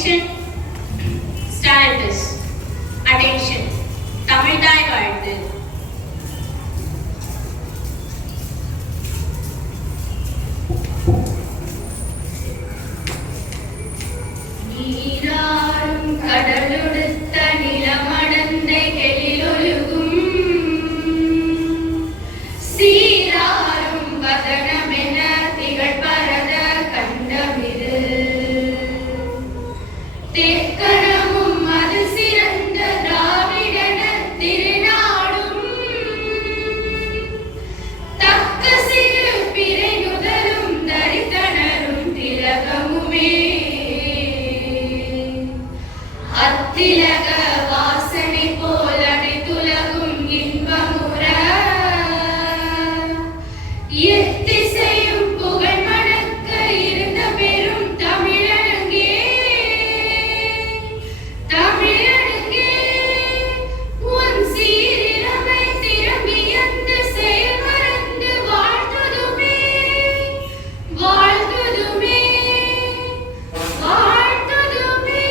Attention, standards. Attention, Tamil தாய் வாழ்த்து. நீராடும் கடலுடுத்த நிலமடந்தை கெளிலொழுகும் சீராரும் வதனமென திகழ்பரத கண்டமிரு தேக்கணமும் அது சிறந்த திராவிடன திருநாடும் தக்க சிறு பிறை நுதலும் தரித்தனரும் திலகமுமே அத்திலக வாசனை போல் அனைத்துலகும் இன்பமுற எத்திசையும் புகழ் மணக்க இருந்த பெரும் தமிழனுங்கே உன் சீரிழமை திரும்பி அந்த செயல் மறந்து வாழ்த்துதுமே வாழ்த்துதுமே வாழ்த்துதுமே.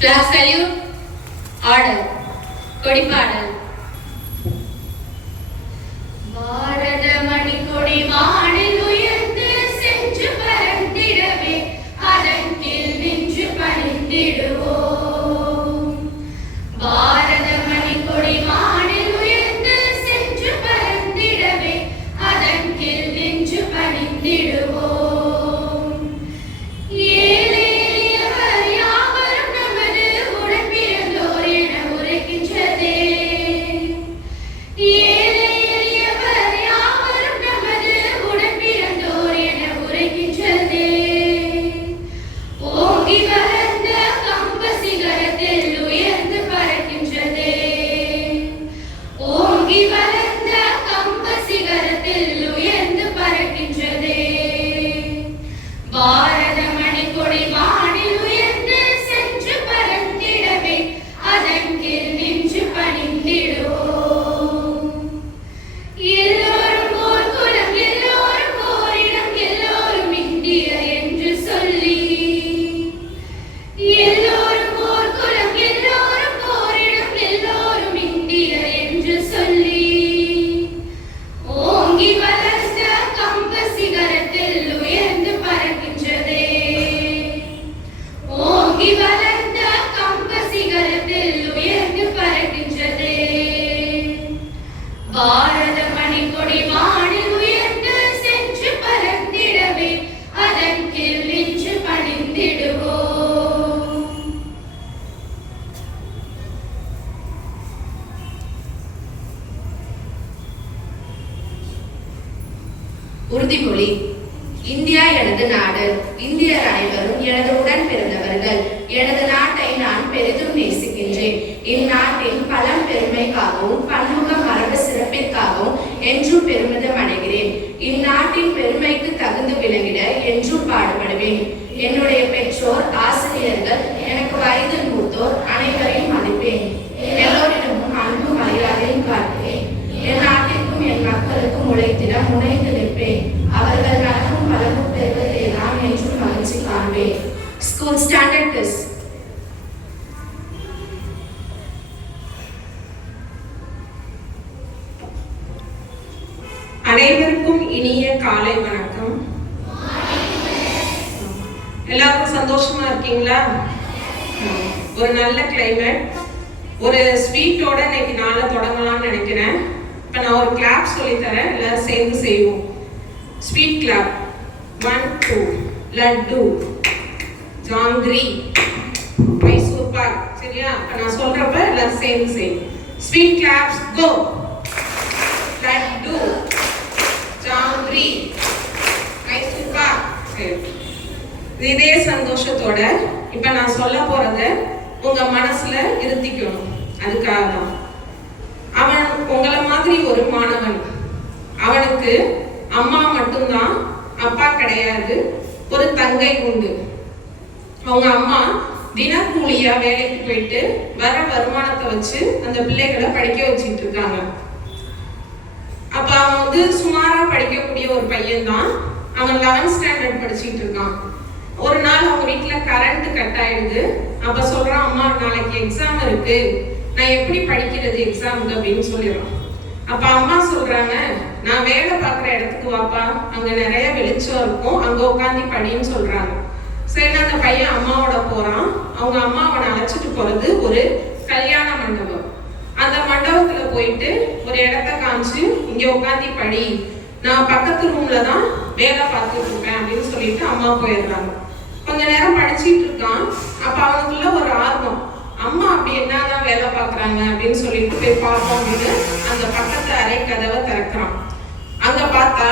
Flag salute, order, கொடிப்பாடல். பாரத மணிக்கொடி வானில் உயர்ந்து சென்று பறந்திடவே அதன் கீழ் நின்று பணிந்திடுவோம். பாரத மணிக்கொடி வானில் உயர்ந்து சென்று பறந்திடவே அதன் கீழ் நின்று பணிந்திடுவோம். பாரத மணிக்கொடி வானில் உயர்ந்து சென்று பறந்திடவே அதன் கீழ் நின்று பணிந்திடுவோம். எல்லோரும் ஓர் குலம், எல்லோரும் ஓரிடம், எல்லோரும் இந்தியர் என்று சொல்லி எல்லோரும் ஓர் குலம், எல்லோரும் ஓரிடம், எல்லோரும் இந்தியர் என்று சொல்லி ஓங்கி வளர்ந்த கம்ப சிகரத்தில் உயர்ந்து பறக்கின்றதே. ஓங்கி வளர்ந்த கம்ப சிகரத்தில் உயர்ந்து பறக்கின்றதே. பாரத மணிக்கொடி வானில் உயர்ந்து சென்று பறந்திடவே அதன் கீழ் நின்று பணிந்திடுவோம். உறுதிமொழி. இந்தியா எனது நாடு. இந்தியர் அனைவரும் எனது உடன் பிறந்தவர்கள். எனது நாட்டை நான் பெரிதும் நேசிக்கின்றேன். இந்நாட்டின் பலம் பெருமைக்காகவும் பன்முக மரபு சிறப்பிற்காகவும் என்றும் பெருமிதம் அடைகிறேன். இந்நாட்டின் பெருமைக்கு தகுந்து விளங்கிட என்றும் பாடுபடுவேன். என்னுடைய பெற்றோர், ஆசிரியர்கள், எனக்கு வயதில் மூத்தோர் அனைவரையும் மதிப்பேன். எல்லோரிடமும் அன்பும் மரியாதையும் காட்டுவேன். என் நாட்டிற்கும் என் மக்களுக்கும் உழைத்திட முனைந்து நிற்பேன். அவர்கள் நலமும் பலமும் பெறுவதை நான் என்றும் மகிழ்ச்சி காண்பேன். School standard kiss. அனைவருக்கும் இனிய காலை வணக்கம். எல்லாருக்கும் சந்தோஷமா இருக்கீங்களா? ஒரு நல்ல கிளைமேட், ஒரு ஸ்வீட்டோட இன்னைக்கு நாளை தொடங்கலாம்னு நினைக்கிறேன். இப்போ நான் ஒரு கிளாப் சொல்லித்தரேன், எல்லாரும் சேர்ந்து செய்வோம். Sweet clap. 1 2. லட்டு, ஜாங்கிரி, மைசூர் பாக். சரியா? இப்போ நான் சொல்றப்ப எல்லாரும் சேர்ந்து செய்வோம். Sweet claps go. Laddu, jangiri, Mysore pak. சரி, இதே சந்தோஷத்தோட இப்ப நான் சொல்ல போறத உங்க மனசுல இருத்திக்கணும். அதுக்காக தான் அவன் உங்களை மாதிரி ஒரு மாணவன். அவனுக்கு அம்மா மட்டும்தான், அப்பா கிடையாது. ஒரு தங்கை உண்டு. அவங்க அம்மா தினக்கூலியா வேலைக்கு போயிட்டு வர வருமானத்தை வச்சு அந்த பிள்ளைகளை படிக்க வச்சுட்டு இருக்காங்க. அப்ப அவன் சுமாரா படிக்கக்கூடிய ஒரு பையன் தான். அவன் 11th ஸ்டாண்டர்ட் படிச்சுட்டு இருக்கான். ஒரு நாள் அவங்க வீட்டுல கரண்ட் கட் ஆயிடுது. அப்ப சொல்றான், அம்மா நாளைக்கு எக்ஸாம் இருக்கு, நான் எப்படி படிக்கிறது எக்ஸாமுக்கு அப்படின்னு சொல்லிடுறான். அப்ப அம்மா சொல்றாங்க, நான் வேலை பார்க்குற இடத்துக்கு வாப்பா, அங்க நிறைய வெளிச்சம் இருக்கும், அங்க உட்காந்து படின்னு சொல்றாங்க. சரி, அந்த பையன் அம்மாவோட போறான். அவங்க அம்மா அவனை அழைச்சிட்டு போறது ஒரு கல்யாண மண்டபம். அந்த மண்டபத்துல போயிட்டு ஒரு இடத்த காமிச்சு, இங்க உட்காந்து படி, நான் பக்கத்து ரூம்ல தான் வேலை பார்த்துட்டு இருப்பேன் அப்படின்னு சொல்லிட்டு அம்மா போயிடுறாங்க. கொஞ்ச நேரம் படிச்சுட்டு இருக்கான். அப்ப அவனுக்குள்ள ஒரு ஆர்வம், அம்மா அப்படி என்னதான் வேலை பார்க்குறாங்க அப்படின்னு சொல்லிட்டு போய் பார்ப்போம் அப்படின்னு அந்த பக்கத்து அறை கதவை திறக்கிறான். அங்க பார்த்தா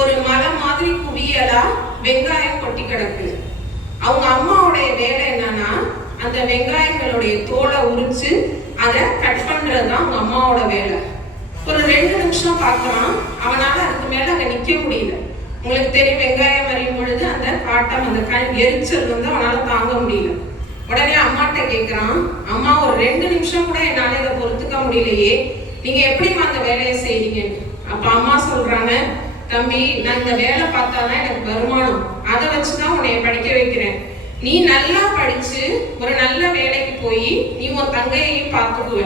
ஒரு மலை மாதிரி குவியலா வெங்காயம் கொட்டி கிடக்கு. அவங்க அம்மாவுடைய வேலை என்னன்னா, அந்த வெங்காயங்களுடைய தோலை உரிச்சு அதை கட் பண்றதுதான் அவங்க அம்மாவோட வேலை. ஒரு 2 நிமிஷம் பார்க்கறான். அவனால அதுக்கு மேல அங்க நிக்க முடியல. உங்களுக்கு தெரியும், வெங்காயம் அறியும் பொழுது அந்த காட்டம், அந்த கண் எரிச்சல் அவனால தாங்க முடியல. உடனே அம்மாட்ட கேட்கிறான், அம்மா ஒரு 2 நிமிஷம் கூட என்னால இதை பொறுத்துக்க முடியலையே, நீங்க எப்படிமா அந்த வேலையை செய்றீங்க? அப்ப அம்மா சொல்றாங்க, தம்பி, நான் இந்த வேலை பார்த்தாதான் எனக்கு வருமானம், அதை வச்சுதான் உன்னைய படிக்க வைக்கிறேன். நீ நல்லா படிச்சு ஒரு நல்ல வேலைக்கு போய் நீ உன் தங்கையையும் பார்த்துக்குவ,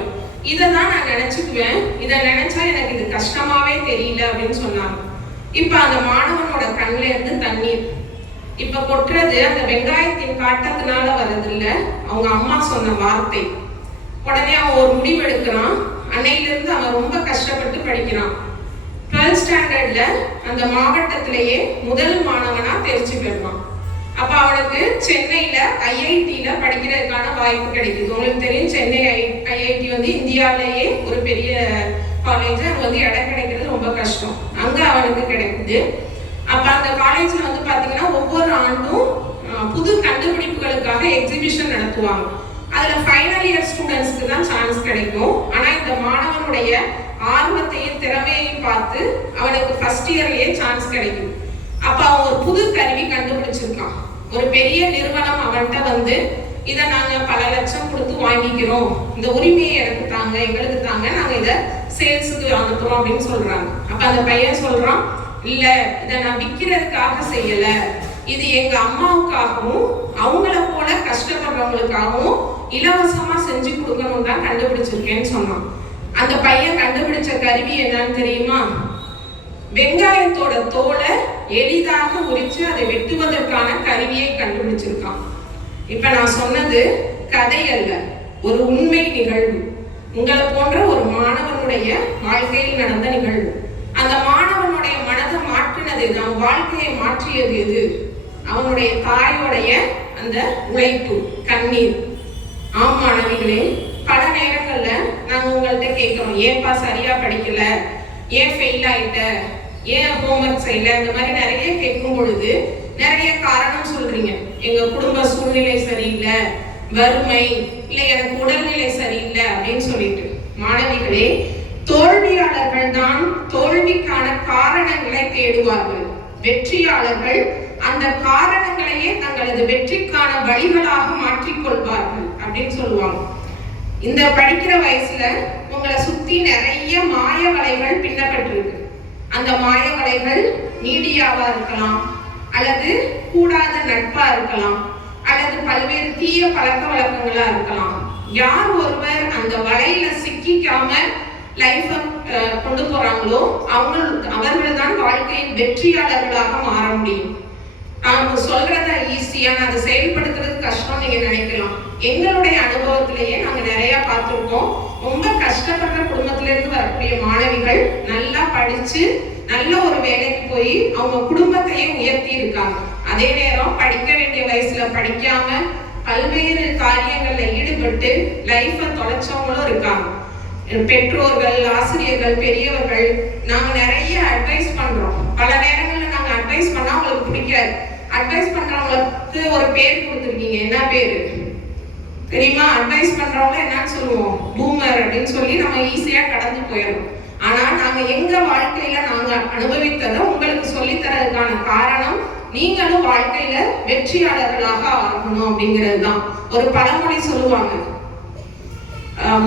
இதை தான் நான் நினைச்சுக்குவேன். இதை நினைச்சா எனக்கு இது கஷ்டமாவே தெரியல அப்படின்னு சொன்னாங்க. இப்ப அந்த மாணவனோட கண்ல இருந்து தண்ணீர் இப்ப கொட்டுறது அந்த வெங்காயத்தின் காட்டத்தினால வர்றது இல்ல, அவங்க அம்மா சொன்ன வார்த்தை. உடனே அவன் ஒரு முடிவு எடுக்கிறான். அன்னையில இருந்து அவன் ரொம்ப கஷ்டப்பட்டு படிக்கிறான். 12th ஸ்டாண்டர்ட்ல அந்த மாவட்டத்திலேயே முதல் மாணவனா தேர்ச்சி பெறுவான். அப்ப அவனுக்கு சென்னையில IIT-ல படிக்கிறதுக்கான வாய்ப்பு கிடைக்குது. உங்களுக்கு தெரியும், சென்னை IIT இந்தியாவிலேயே ஒரு பெரிய காலேஜ். அது இடம் கிடைக்கிறது ரொம்ப கஷ்டம். அங்க அவனுக்கு கிடைக்குது. அப்ப அந்த காலேஜ்ல பாத்தீங்கன்னா ஒவ்வொரு ஆண்டும் புது கண்டுபிடிப்புகளுக்காக எக்ஸிபிஷன் நடத்துவாங்க. அதுல ஃபைனல் இயர் ஸ்டூடெண்ட்ஸ்க்கு தான் சான்ஸ் கிடைக்கும். ஆனா இந்த மாணவனுடைய ஆர்வத்தையும் திறமையையும் பார்த்து அவனுக்கு ஃபர்ஸ்ட் இயர்லயே சான்ஸ் கிடைக்கும். அப்ப அவன் ஒரு புது கருவி கண்டுபிடிச்சிருக்கான். ஒரு பெரிய நிறுவனம் அவன்கிட்ட இதை நாங்க பல லட்சம் கொடுத்து வாங்கிக்கிறோம், இந்த உரிமையை எனக்கு தாங்க, எங்களுக்கு தாங்க, நாங்க இதை சேல்ஸுக்கு அனுப்புறோம் அப்படின்னு சொல்றாங்க. அப்ப அந்த பையன் சொல்றான், இல்ல, இதை நான் விற்கிறதுக்காக செய்யல, இது எங்க அம்மாவுக்காகவும் அவங்கள போல கஷ்டப்படுறவங்களுக்காகவும் இலவசமா செஞ்சு கொடுக்கணும் தான் கண்டுபிடிச்சிருக்கேன்னு சொன்னான். அந்த பையன் கண்டுபிடிச்ச கருவி என்னன்னு தெரியுமா? வெங்காயத்தோட தோலை எளிதாக உரிச்சு அதை வெட்டுவதற்கான கருவியை கண்டுபிடிச்சிருக்கான். இப்ப நான் சொன்னது கதை அல்ல, ஒரு உண்மை நிகழ்வு. உங்களை போன்ற ஒரு மாணவனுடைய வாழ்க்கையில் நடந்த நிகழ்வு. அந்த மாணவனுடைய மனதை மாற்றினது, நம் வாழ்க்கையை மாற்றியது எது? அவனுடைய தாயோடைய அந்த உழைப்பு, கண்ணீர். ஆம் மாணவிகளே, பல நேரங்கள்ல நாங்க உங்கள்கிட்ட கேட்கிறோம், ஏன்பா சரியா படிக்கல, ஏன் ஃபெயில் ஆயிட்ட, ஏன் ஹோம்ஒர்க் செய்யல, இந்த மாதிரி நிறைய கேட்கும் பொழுது நிறைய காரணம் சொல்றீங்க. எங்க குடும்ப சூழ்நிலை சரியில்லை, வறுமை, இல்ல எனக்கு உடல்நிலை சரியில்லை அப்படின்னு சொல்லிட்டு. மாணவிகளே, தோல்வியாளர்கள் தான் தோல்விக்கான காரணங்களை தேடுவார்கள். வெற்றியாளர்கள் அந்த காரணங்களையே தங்களது வெற்றிக்கான வழிகளாக மாற்றிக்கொள்வார்கள் அப்படின்னு சொல்லுவாங்க. இந்த படிக்கிற வயசுல உங்களை சுத்தி நிறைய மாய வலைகள் பின்னப்பட்டிருக்கு. அந்த மாய வலைகள் மீடியாவா இருக்கலாம், அல்லது கூடாத நட்பா இருக்கலாம், அல்லது பல்வேறு தீய பழக்க வழக்கங்களா இருக்கலாம். யார் ஒருவர் அந்த வலையில சிக்கிக்காம லைஃப கொண்டு போறாங்களோ அவர்கள் தான் வாழ்க்கையின் வெற்றியாளர்களாக மாற முடியும். அவங்க சொல்றத ஈஸியா, அதை செயல்படுத்துறது கஷ்டம் நீங்க நினைக்கலாம். எங்களுடைய அனுபவத்திலேயே நாங்க நிறைய பார்த்துருக்கோம். ரொம்ப கஷ்டப்படுற குடும்பத்துல இருந்து வரக்கூடிய மாணவிகள் நல்லா படிச்சு நல்ல ஒரு வேலைக்கு போய் அவங்க குடும்பத்தையே உயர்த்தி இருக்காங்க. அதே நேரம் படிக்க வேண்டிய வயசுல படிக்காம பல்வேறு காரியங்கள்ல ஈடுபட்டு லைஃப தொலைச்சவங்களும் இருக்காங்க. பெற்றோர்கள், ஆசிரியர்கள், பெரியவர்கள் நாங்க நிறைய அட்வைஸ் பண்றோம். பல நேரங்கள்ல நாங்க அட்வைஸ் பண்ணா அவங்களுக்கு பிடிக்காது. அட்வைஸ் பண்றவங்களுக்கு ஒரு பேர் கொடுத்துருக்கீங்க, என்ன பேரு தெரியுமா? அட்வைஸ் பண்றவங்க என்னன்னு சொல்லுவோம், பூமர் அப்படின்னு சொல்லி நம்ம ஈஸியா கடந்து போயிடும். ஆனா நாங்க எங்க வாழ்க்கையில நாங்க அனுபவித்ததை உங்களுக்கு அதுக்கான காரணம் நீங்களும் வாழ்க்கையில வெற்றியாளர்களாக ஆகணும் அப்படிங்கிறது தான். ஒரு பழமொழி சொல்லுவாங்க,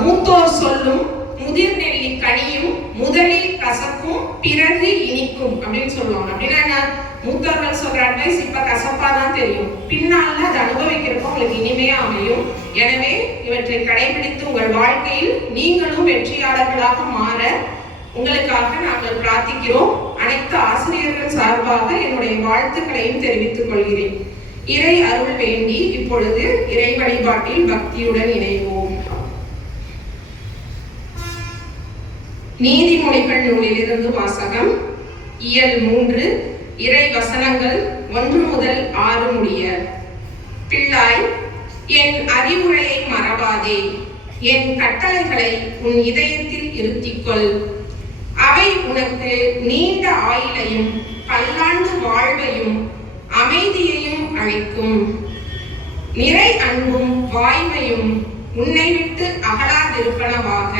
மூத்தோர் சொல்லும் முதிர் நெல்லி கனியும் முதலில் கசக்கும் பிறகு இனிக்கும் அப்படின்னு சொல்லுவாங்க. அப்படின்னா என்ன? மூத்தவர்கள் சொல்ற அட்வைஸ் இப்ப கசப்பா தான் தெரியும், பின்னால அது அனுபவிக்கிறப்போ உங்களுக்கு இனிமையா அமையும். எனவே இவற்றை கடைபிடித்து உங்கள் வாழ்க்கையில் நீங்களும் வெற்றியாளர்களாக மாற உங்களுக்காக நாங்கள் பிரார்த்திக்கிறோம். அனைத்து ஆசிரியர்கள் சார்பாக என்னுடைய வாழ்த்துக்களையும் தெரிவித்துக் கொள்கிறேன். இறை அருள் வேண்டி இப்பொழுது இறை வழிபாட்டில் பக்தியுடன் இணைவோம். நீதிமொழிகள் நூலிலிருந்து வாசகம். இயல் 3, இறை வசனங்கள் 1 முதல் 6 முடிய. பிள்ளாய், என் அறிவுரையை மறவாதே, என் கட்டளைகளை உன் இதயத்தில் இருத்திக்கொள். அவை உனக்கு நீண்ட ஆயுளையும் பல்லாண்டு வாழ்வையும் அமைதியையும் அளிக்கும். நிறை அன்பும் வாய்மையும் உன்னை விட்டு அகலாதிருப்பனவாக.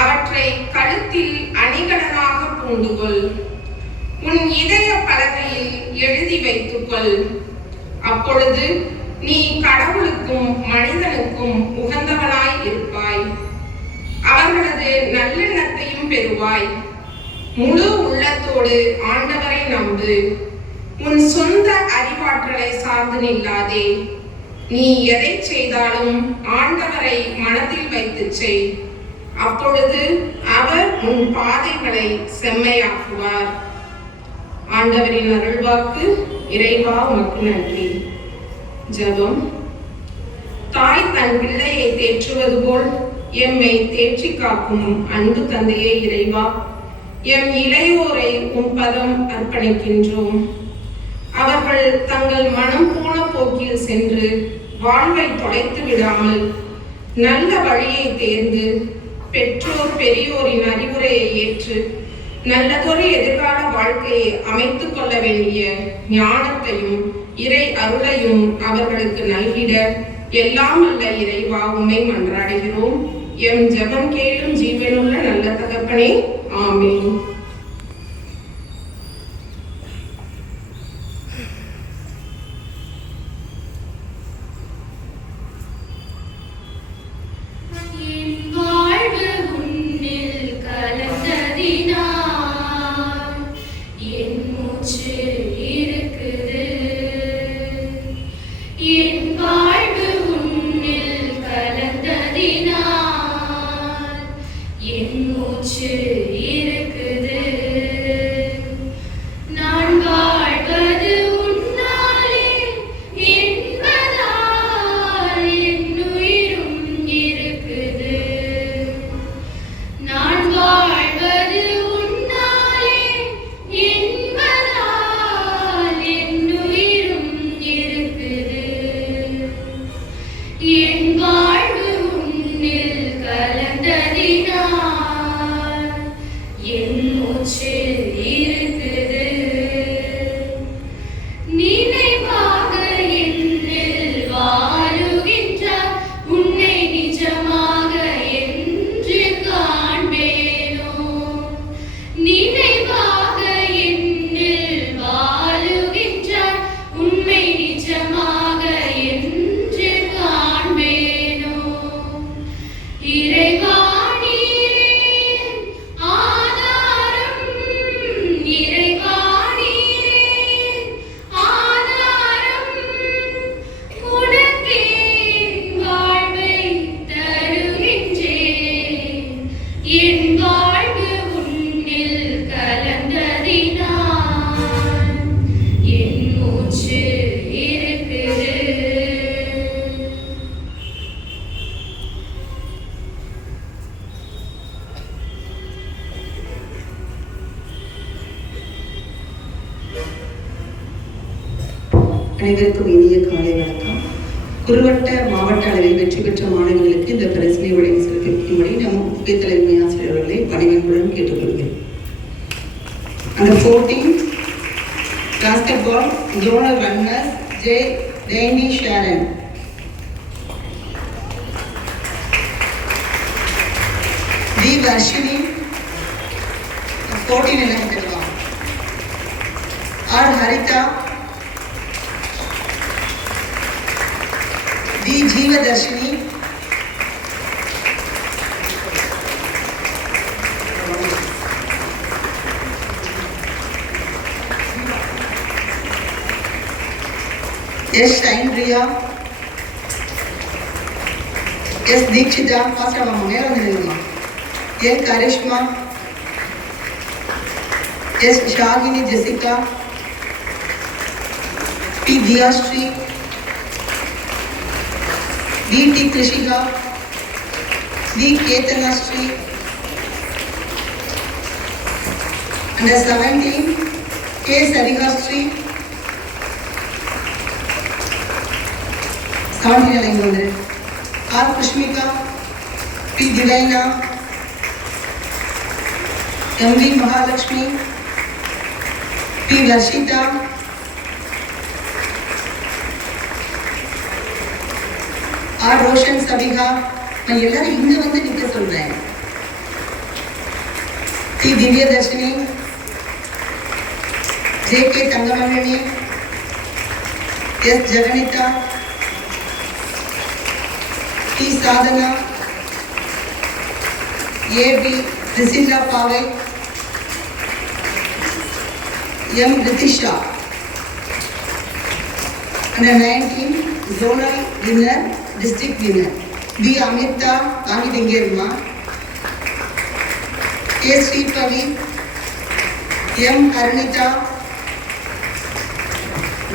அவற்றை கழுத்தில் அணிகலனாக பூண்டுகொள். உன் இதய பலகையில் எழுதி வைத்துக்கொள். அப்பொழுது நீ கடவுளுக்கும் மனிதனுக்கும் உகந்தவனாய் இருப்பாய். அவர்களது நல்லெண்ணத்தையும் பெறுவாய். முழு உள்ளத்தோடு ஆண்டவரை நம்பு. உன் சொந்த அறிவாற்றலை சார்ந்து நில்லாதே. நீ எதை செய்தாலும் ஆண்டவரை மனதில் வைத்து செய். அப்பொழுது அவர் உன் பாதைகளை செம்மையாக்குவார். ஆண்டவரின் அருள்வாக்கு. இறைவா உமக்கு நன்றி. ஜெபம். தாய் தன் பிள்ளையை தேற்றுவது போல் எம்மை தேற்றி காக்கும் அன்பு தந்தையே இறைவா, எம் இளையோரை உன் பதம் அர்ப்பணிக்கின்றோம். அவர்கள் தங்கள் மனம் போன போக்கில் சென்று வாழ்வை தொலைத்து விடாமல் நல்ல வழியை தேர்ந்து பெற்றோர் பெரியோரின் அறிவுரையை ஏற்று நல்லதொரு எதிர்கால வாழ்க்கையை அமைத்துக் கொள்ள வேண்டிய ஞானத்தையும் இறை அருளையும் அவர்களுக்கு நல்கிட எல்லாம் அல்ல இறைவா உம்மை மன்றாடுகிறோம். எம் ஜெபம் கேளும் ஜீவனுள்ள நல்ல தகப்பனே, ஆமீன். அனைவருக்கும் இனிய காலை வணக்கம். குறுவட்ட மாவட்ட அளவில் வெற்றி பெற்ற மாணவர்களுக்கு இந்த பரிசினை வழங்கி சிறப்பிக்கும்படி நம் முக்கிய தலைமை ஆசிரியர்களை பணிவன்புடன் கேட்டுக்கொள்கிறேன். அந்த 14 basketball zonal runners J. Danny Sharon, D. Varshini 14 11 பெறுவார். R. Harita, D. Jeevadarshini, S. Shaindriya, S. Dikshita, L. Karishma, S. Shagini Jessica, P. Diyashri, D. T. Krishika, D. Ketanashri, under 17, K. Sarihashri, 17 R. Kushmika, P. Divaina, M. V. Mahalakshmi, P. Varshita, R. Roshan Sabiha, நான் எல்லாரும் இங்க வந்து நிக்க சொல்றேன். T. Divya Darshini, J. K. Tangamani, S. Jaganita, T. Sadhana, A. B. Priscilla Pavel, M. Ritisha, under 19, zonal winner, district winner, B. Amrita, Kamidingirma, A. Sripavi, M. Arnita,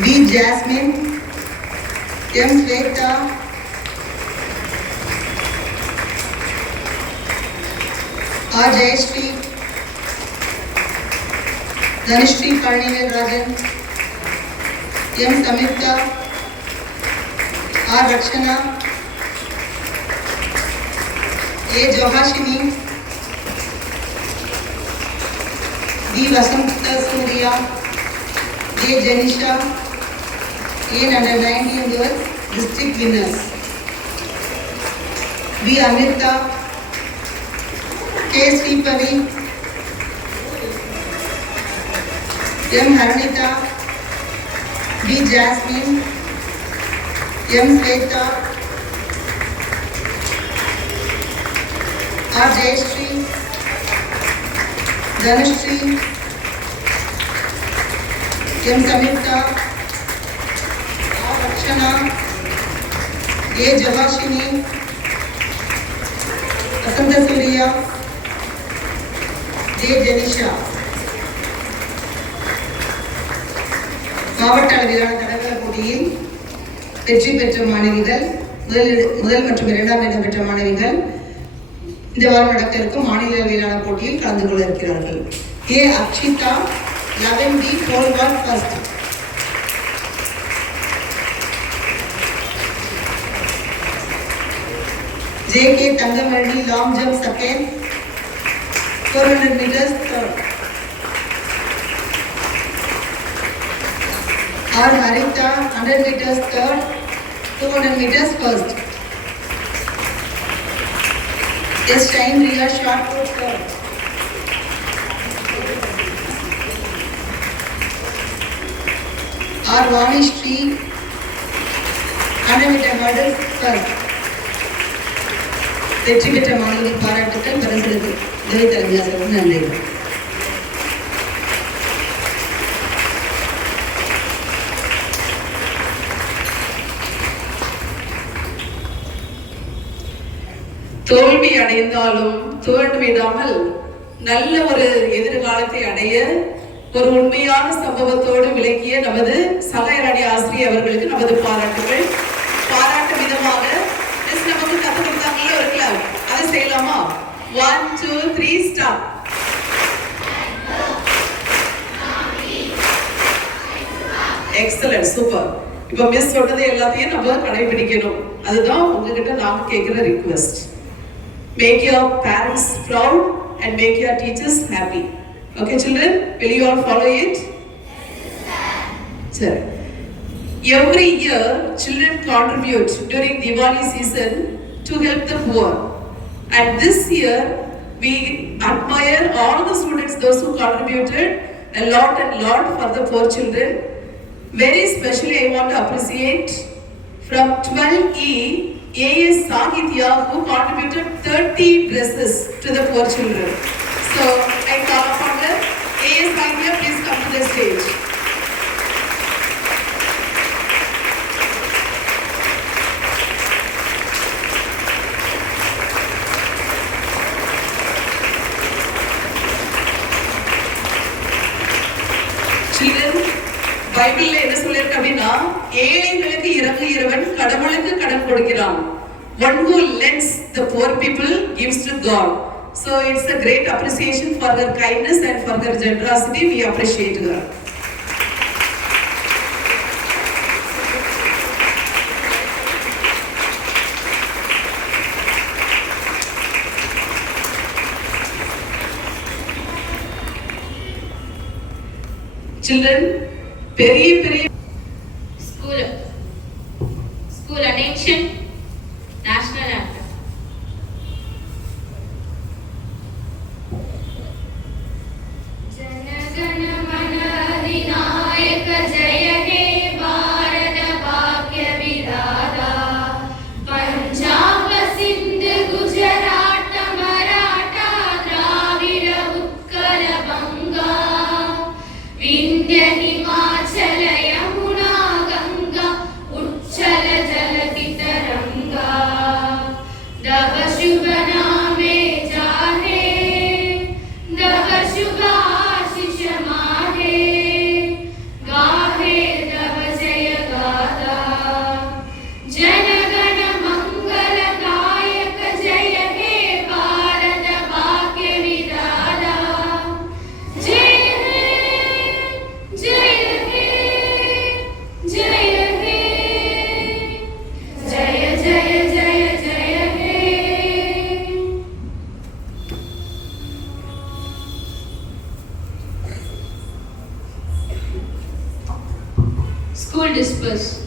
B. Jasmine, M. Sweta, R. Jayashree, Dhanishri Parnivel Rajan, M. Samyukta, R. Rakshana, A. Johashini, D. Vasanta Surya, A. Janisha, A. under 19 girls, district winners, B. Amrita, K. Sripavi, M. Haranita, B. Jasmine, M. Sweta, R. Jayashree, Dhanushree, M. Samyukta, R. Rakshana, A. Johashini, Vasanta Surya, J. Janisha. மாவட்ட அளவிலான தடகள போட்டியில் வெற்றி பெற்ற மாணவிகள், முதல் மற்றும் இரண்டாம் இடம் பெற்ற மாணவிகள் இந்த வாரம் நடக்க இருக்கும் மாநில அளவிலான போட்டியில் கலந்து கொள்ள இருக்கிறார்கள். A. Akshita, 11B, pole vault first. J. K. Tangamani, long jump second, 400 meters third. R. Harita, 100 meters third, 200 meters first. S. Shaindriya, short put third. R. Vanishri, 100 meter hurdle first. வெற்றி பெற்ற மாணவி பாராட்டுக்கள். பரிசுகளுக்கு உதவி தலைமையாசிரியருக்கு நன்றிகள். தோல்வி அடைந்தாலும் துவண்டு விடாமல் நல்ல ஒரு எதிர்காலத்தை அடைய ஒரு உண்மையான சம்பவத்தோடு விளக்கிய நமது சகாயராணி ஆசிரியர் அவர்களுக்கு நமது பாராட்டுகள். பாராட்டு விதமாக நமக்கு கற்றுக் கொடுத்தாங்களே ஒரு கிளப், அதை செய்யலாமா? 1 2 3 ஸ்டார்ட். Excellent, super. இப்போ மிஸ் சொன்னது எல்லாத்தையும் நம்ம கடைபிடிக்கணும். அதுதான் உங்ககிட்ட நாம கேட்கிற request. Make your parents proud and make your teachers happy. Okay, children, will you all follow it? Yes, sir. Every year, children contribute during Diwali season to help the poor. And this year, we admire all the students, those who contributed, a lot and lot for the poor children. Very specially, I want to appreciate from 12E, AS Sahitya, who contributed 30 dresses to the poor children. So, I call upon the AS Sahitya, please come to the stage. பைபிள்ல என்ன சொல்லிருக்கு அப்படின்னா ஏழைகளுக்கு இறங்குகிறவன் கடவுளுக்கு கடன் கொடுக்கிறான். One who lends the poor people gives to God. So it's a great appreciation for her kindness and for her generosity. We appreciate her. Children, பெரிய School attention, national anthem. Jana Gana Mana Adinayaka Jaya He Bharata Bhagya Vidhata Punjab Sindh Gujarat Maratha Dravida Utkala Banga Vindhya Himachala Yamuna Ganga Uchala Jalati Taranga Dava Shubha Name Jahe Dava Shubha Ashish Mahe Gahe Dava Jaya Gada Jana Gana Mangala Dayaka Jaya He Bharata Bhagya Vidhata Jai He Jaya He Jaya He Jaya Jaya Jaya Jaya He. School dispersed.